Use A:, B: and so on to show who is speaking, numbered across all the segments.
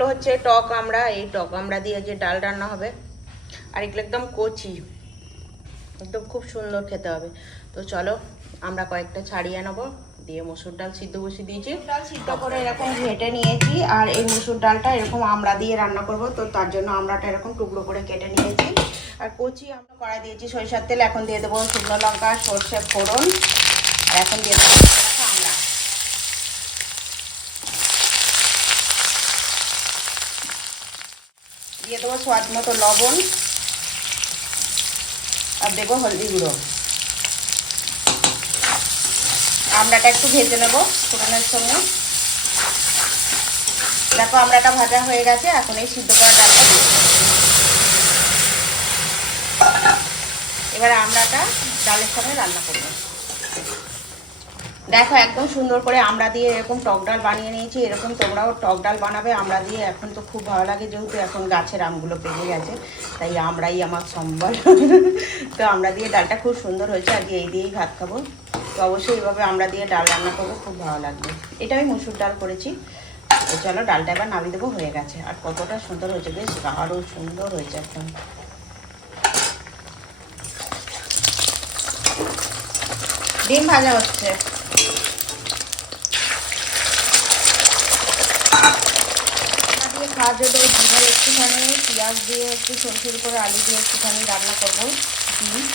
A: এগুলো হচ্ছে টক আমরা এই টক আমরা দিয়ে যে ডাল রান্না হবে। আর এগুলো একদম কচি একদম খুব সুন্দর খেতে হবে। তো চলো আমরা কয়েকটা ছাড়িয়ে নেব। দিয়ে মসুর ডাল সিদ্ধ বসিয়ে দিয়েছি। ডাল সিদ্ধ করে এরকম ঘেটে নিয়েছি আর এই মসুর ডালটা এরকম আমরা দিয়ে রান্না করব। তো তার জন্য আমরাটা এরকম টুকরো করে কেটে নিয়েছি। আর কচি আমরা কড়াই দিয়েছি সরিষার তেল এখন দিয়ে দেবো শুকনো লঙ্কা সর্ষে ফোড়ন আর এখন দিয়ে দেবো আমরা দিয়ে দেবো স্বাদ মতো লবণ আর দেবো হলদি গুঁড়ো। আমড়াটা একটু ভেজে নেব ফোড়নের সঙ্গে। দেখো আমড়াটা ভাজা হয়ে গেছে, এখন এই সিদ্ধ করা ডালটা। এবার আমড়াটা ডালের সঙ্গে রান্না করব। দেখো, একদম সুন্দর করে আমরা দিয়ে এরকম টক ডাল বানিয়ে নিয়েছি, এরকম তোমরাও টক ডাল বানাবে, আমরা দিয়ে এখন তো খুব ভালো লাগে যেহেতু এখন গাছের আমগুলো পেকে গেছে, তাই আমরাই আমার সম্বল। তো আমরা দিয়ে ডালটা খুব সুন্দর হয়েছে আজকে এই দিয়েই ভাত খাব। তো অবশ্যই এইভাবে আমরা দিয়ে ডাল রান্না করব, খুব ভালো লাগবে। এটা আমি মুসুর ডাল করেছি। তো চলো, ডালটা এবার নামিয়ে দেবো, হয়ে গেছে। আর কতটা সুন্দর হয়েছে, বেশ আরও সুন্দর হয়েছে একদম। ডিম ভাজা হচ্ছে। খাওয়ার ওই ডিমের একটুখানি, পেঁয়াজ দিয়ে একটু ছোটো করে আলু দিয়ে একটুখানি রান্না করব ডিম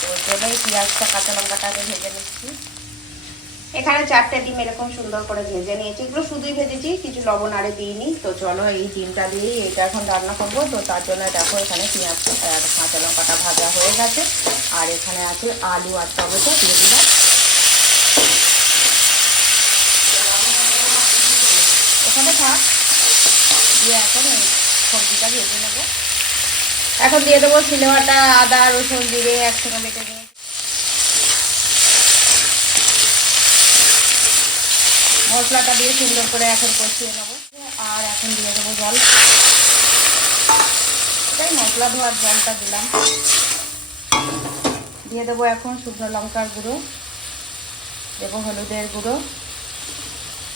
A: তো জন্যই পেঁয়াজটা, কাঁচা লঙ্কাটা আগে ভেজে নিচ্ছি। এখানে চারটে ডিম এরকম সুন্দর করে ভেজে নিয়েছি। এগুলো শুধুই ভেজেছি, কিছু লবণ আরে দিইনি। তো চলো এই ডিমটা দিয়েই এটা এখন রান্না করব। তো তার জন্য দেখো এখানে পেঁয়াজ আর কাঁচা লঙ্কাটা ভাজা হয়ে গেছে। আর এখানে আছে আলু আর টমেটো দিয়ে ওখানে থাক দিয়ে এখন এই সবজিটা ভেজে নেব। এখন দিয়ে দেবো সিলেওয়াটা আদা, রসুন জিরে একসঙ্গে বেটে নিয়ে। মশলাটা দিয়ে সুন্দর করে এখন কষিয়ে নেব। আর এখন দিয়ে দেবো জল। এটাই মশলা ধোয়ার জলটা দিলাম। দিয়ে দেবো এখন শুকনো লঙ্কার গুঁড়ো। দেবো হলুদের গুঁড়ো।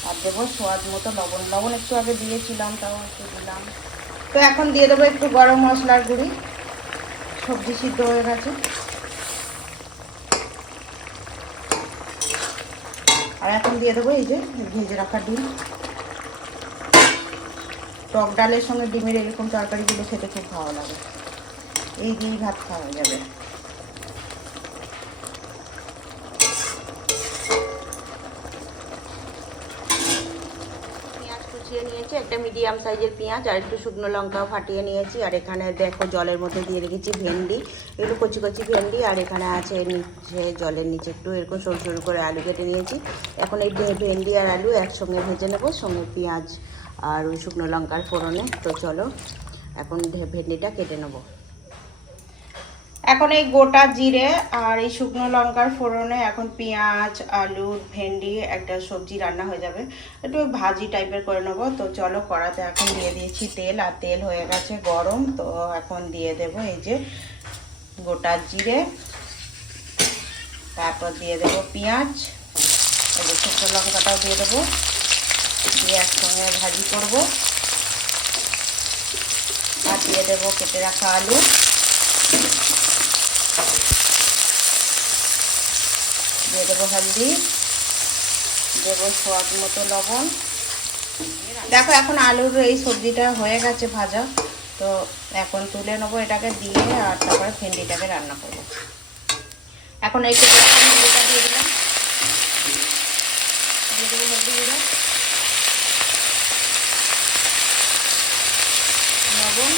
A: আর দেবো স্বাদ মতো লবণ। লবণ একটু আগে দিয়েছিলাম, তাও একটু দিলাম। তো এখন দিয়ে দেবো একটু গরম মশলার গুঁড়ি। সবজি সিদ্ধ হয়ে গেছে। আর এখন দিয়ে দেবো এই যে ভেজে রাখা ডিম। টক ডালের সঙ্গে ডিমের এরকম তরকারিগুলো খেতে খুব ভালো লাগে। এই দিয়েই ভাত খাওয়া যাবে পেঁয়াজ কুচিয়ে নিয়েছি একটা মিডিয়াম সাইজের পেঁয়াজ আর একটু শুকনো লঙ্কাও ফাটিয়ে নিয়েছি। আর এখানে দেখো জলের মধ্যে দিয়ে রেখেছি ভেন্ডি একটু কচি কচি ভেন্ডি, আর এখানে আছে নিচে, জলের নিচে একটু এরকম সরু সরু করে আলু কেটে নিয়েছি। এখন এই ভেন্ডি আর আলু একসঙ্গে ভেজে নেব, সঙ্গে পেঁয়াজ আর ওই শুকনো লঙ্কার ফোড়নে। তো চলো, এখন ভেন্ডিটা কেটে নেব। এখন এই গোটা জিরে আর এই শুকনো লঙ্কার ফোড়নে এখন পেঁয়াজ, আলু, ভেন্ডি একটা সবজি রান্না হয়ে যাবে। একটু ভাজি টাইপের করে নেব। তো চলো কড়াতে এখন দিয়ে দিয়েছি তেল আর তেল হয়ে গেছে গরম। তো এখন দিয়ে দেব এই যে গোটা জিরে। তারপর দিয়ে দেব পেঁয়াজ। শুকনো লঙ্কাটাও দিয়ে দেবো। দিয়ে একসঙ্গে ভাজি করব। আর দিয়ে দেবো কেটে রাখা আলু। দিয়ে দেবো হলদি, দেবো স্বাদ মতো লবণ। দেখো এখন আলুর এই সবজিটা হয়ে গেছে ভাজা, তো এখন তুলে নেব এটাকে দিয়ে আর তারপরে ভেন্ডিটাকে রান্না করব। এখন এই ভেন্ডিটা লবণ।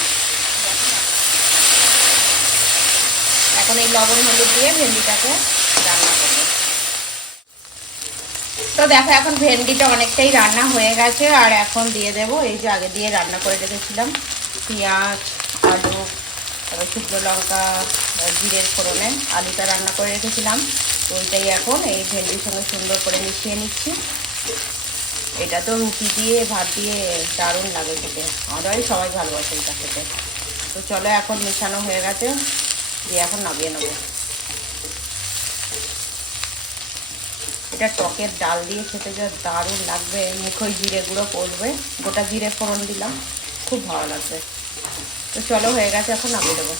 A: এখন এই লবণ হলুদ দিয়ে ভেন্ডিটাকে রান্না করব। তো দেখো, এখন ভেন্ডিটা অনেকটাই রান্না হয়ে গেছে, আর এখন দিয়ে দেব, এই যে আগে দিয়ে রান্না করে রেখেছিলাম, পেঁয়াজ, আলু, তারপর শুকনো লঙ্কা, জিরের ফোড়নে, আলুটা রান্না করে রেখেছিলাম ওইটাই এখন এই ভেন্ডির সঙ্গে সুন্দর করে মিশিয়ে নিচ্ছি। এটা তো রুটি দিয়ে, ভাত দিয়ে দারুণ লাগে খেতে। আমাদের সবাই ভালোবাসে এটা খেতে। তো চলো, এখন মেশানো হয়ে গেছে। দিয়ে এখন নামিয়ে নেব। এটা টকের ডাল দিয়ে খেতে যা দারুণ লাগবে। মুখে জিরে গুঁড়ো পড়বে গোটা জিরে ফোড়ন দিলাম। খুব ভালো লাগবে। তো চলো, হয়ে গেছে, এখন নামিয়ে দেবো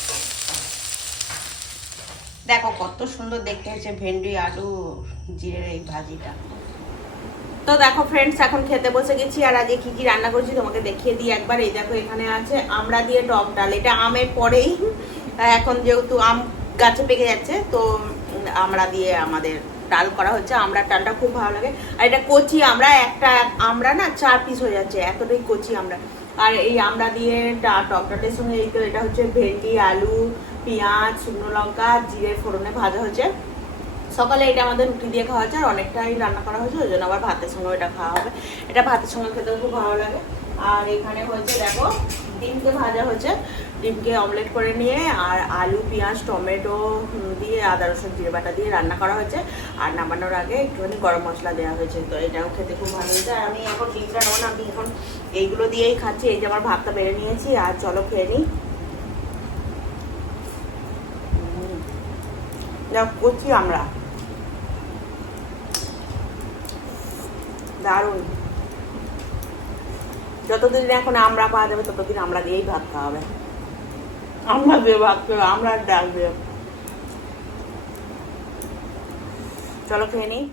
A: দেখো, কত সুন্দর দেখতে হয়েছে ভেন্ডি, আলু, জিরের এই ভাজিটা। তো দেখো ফ্রেন্ডস এখন খেতে বসে গেছি। আর আজকে কি কি রান্না করছি তোমাকে দেখিয়ে দিই। একবার এই দেখো, এখানে আছে, আমরা দিয়ে টক ডাল। এটা আমের পরেই এখন যেহেতু আম গাছে পেকে যাচ্ছে, তো আমরা দিয়ে আমাদের ডাল করা হচ্ছে। আমরা ডালটা খুব ভালো লাগে। আর এটা কচি আমরা একটা, আমরা না চার পিস হয়ে যাচ্ছে, এতটাই কচি আমরা। আর এই আমরা দিয়ে ডা- টক সঙ্গে এই তো, এটা হচ্ছে ভেন্ডি, আলু, পেঁয়াজ, শুকনো লঙ্কা, জিরে, ফোড়নে ভাজা হচ্ছে। সকালে এটা আমাদের রুটি দিয়ে খাওয়া হচ্ছে, আর অনেকটাই রান্না করা হয়েছে, ওই জন্য আবার ভাতের সঙ্গে এটা খাওয়া হবে। এটা ভাতের সঙ্গে খেতে খুব ভালো লাগে। আর এখানে হয়েছে, দেখো, ডিমকে ভাজা হচ্ছে ডিমকে অমলেট করে নিয়ে আর আলু, পেঁয়াজ, টমেটো দিয়ে আদা, রসুন, জিরে বাটা দিয়ে রান্না করা হয়েছে। আর নামানোর আগে একটুখানি গরম মশলা দেওয়া হয়েছে। তো এটাও খেতে খুব ভালো হয়েছে। আর আমি এখন ডিমটা নেব না, আমি এখন এইগুলো দিয়েই খাচ্ছি। এই যে আমার ভাতটা বেড়ে নিয়েছি, আর চলো খেয়ে নিই। করছি আমরা। দারুণ। যতদিন এখন আমরা পাওয়া যাবে, ততদিন আমরা দিয়েই ভাত খাওয়া হবে। আমরা দেব ভাত আমরা ডাক দেব চলো খেয়ে নিই